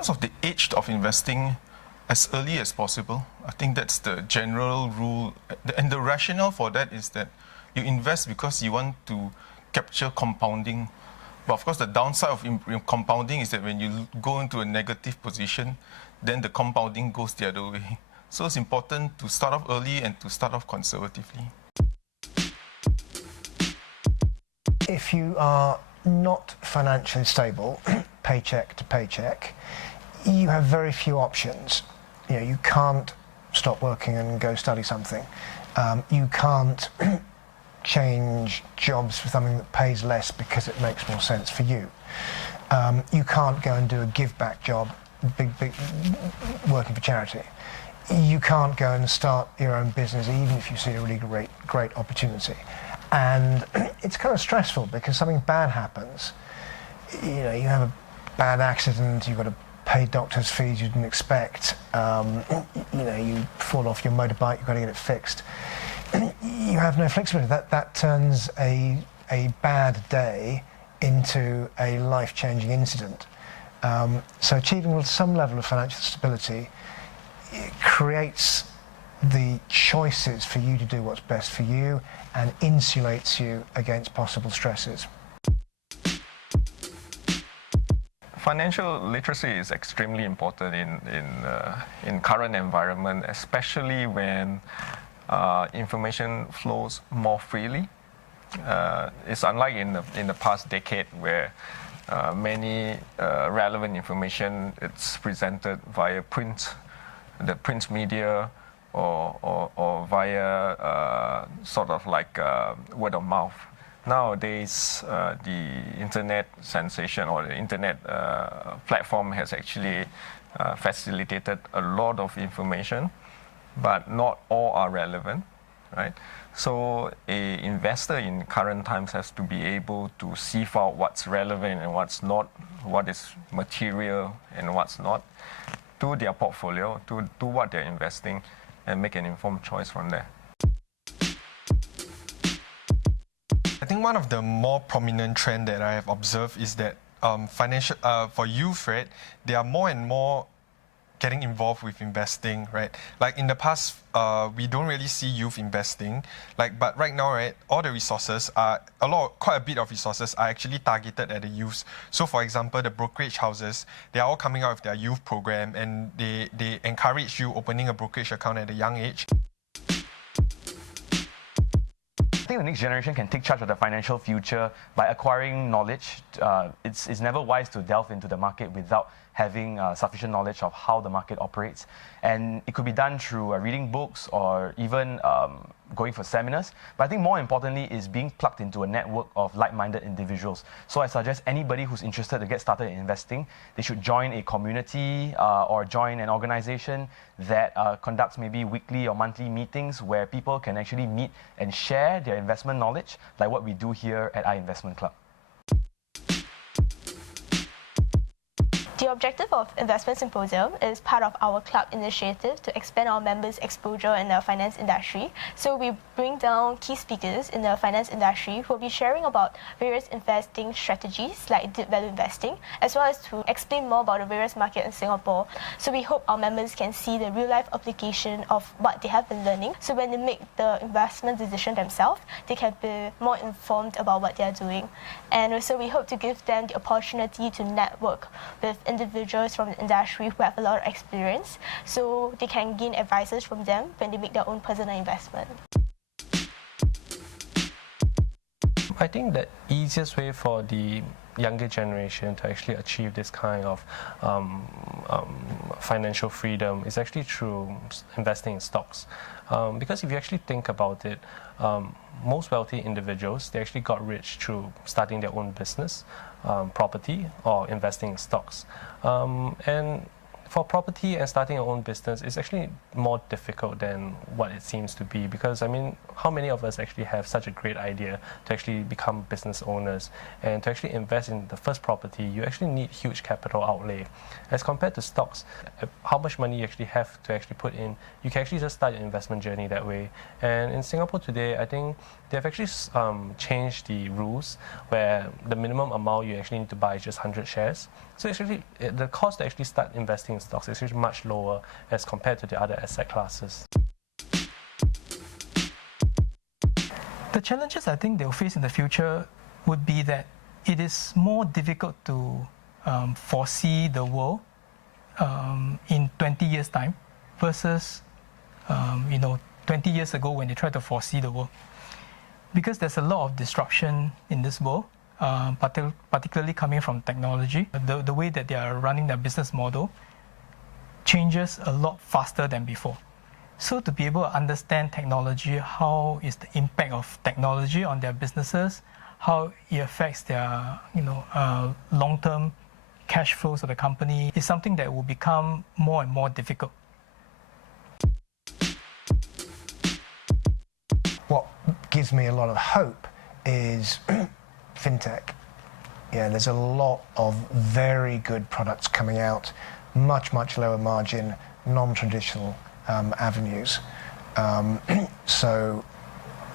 terms of the age of investing, as early as possible. I think that's the general rule. And the rationale for that is that you invest because you want to capture compounding. But of course, the downside of compounding is that when you go into a negative position, then the compounding goes the other way. So it's important to start off early and to start off conservatively. If you are not financially stable, paycheck to paycheck, you have very few options. You can't stop working and go study something. You can't change jobs for something that pays less because it makes more sense for you. You can't go and do a give-back job, big working for charity. You can't go and start your own business even if you see a really great opportunity. And it's kind of stressful because something bad happens. You have a bad accident, you've got to pay doctor's fees you didn't expect. You fall off your motorbike, you've got to get it fixed. You have no flexibility. That turns a bad day into a life-changing incident. So achieving some level of financial stability creates the choices for you to do what's best for you and insulates you against possible stresses. Financial literacy is extremely important in current environment, especially when information flows more freely. It's unlike in the past decade where many relevant information it's presented via the print media or via sort of like word of mouth. Nowadays, the internet sensation or the internet platform has actually facilitated a lot of information, but not all are relevant, right? So an investor in current times has to be able to sieve out what's relevant and what's not, what is material and what's not, to their portfolio, to what they're investing, and make an informed choice from there. I think one of the more prominent trend that I have observed is that for youth, right, they are more and more getting involved with investing, right? Like in the past, we don't really see youth investing, but right now, right, all the resources are quite a bit of resources are actually targeted at the youth. So, for example, the brokerage houses, they are all coming out with their youth program, and they encourage you opening a brokerage account at a young age. I think the next generation can take charge of the financial future by acquiring knowledge. It's never wise to delve into the market without having sufficient knowledge of how the market operates. And it could be done through reading books or even going for seminars. But I think more importantly is being plugged into a network of like-minded individuals. So I suggest anybody who's interested to get started in investing, they should join a community or join an organization that conducts maybe weekly or monthly meetings where people can actually meet and share their investment knowledge, like what we do here at EYE Investment Club. The objective of Investment Symposium is part of our club initiative to expand our members' exposure in the finance industry. So we bring down key speakers in the finance industry who will be sharing about various investing strategies like deep value investing, as well as to explain more about the various markets in Singapore. So we hope our members can see the real-life application of what they have been learning. So when they make the investment decision themselves, they can be more informed about what they are doing. And also we hope to give them the opportunity to network with individuals from the industry who have a lot of experience, so they can gain advices from them when they make their own personal investment. I think the easiest way for the younger generation to actually achieve this kind of financial freedom is actually through investing in stocks. Because if you actually think about it, most wealthy individuals, they actually got rich through starting their own business, property, or investing in stocks. And For property and starting your own business, it's actually more difficult than what it seems to be, because I mean, how many of us actually have such a great idea to actually become business owners, and to actually invest in the first property, you actually need huge capital outlay. As compared to stocks, how much money you actually have to actually put in, you can actually just start your investment journey that way. And in Singapore today, I think they've actually changed the rules where the minimum amount you actually need to buy is just 100 shares. So actually, the cost to actually start investing in stocks is actually much lower as compared to the other asset classes. The challenges I think they'll face in the future would be that it is more difficult to foresee the world in 20 years' time versus 20 years ago when they tried to foresee the world. Because there's a lot of disruption in this world, particularly coming from technology. The way that they are running their business model changes a lot faster than before. So to be able to understand technology, how is the impact of technology on their businesses, how it affects their long-term cash flows of the company, is something that will become more and more difficult. What gives me a lot of hope is fintech. Yeah, there's a lot of very good products coming out, much lower margin, non-traditional avenues. So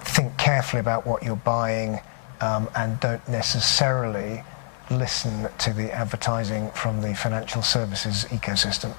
think carefully about what you're buying, and don't necessarily listen to the advertising from the financial services ecosystem.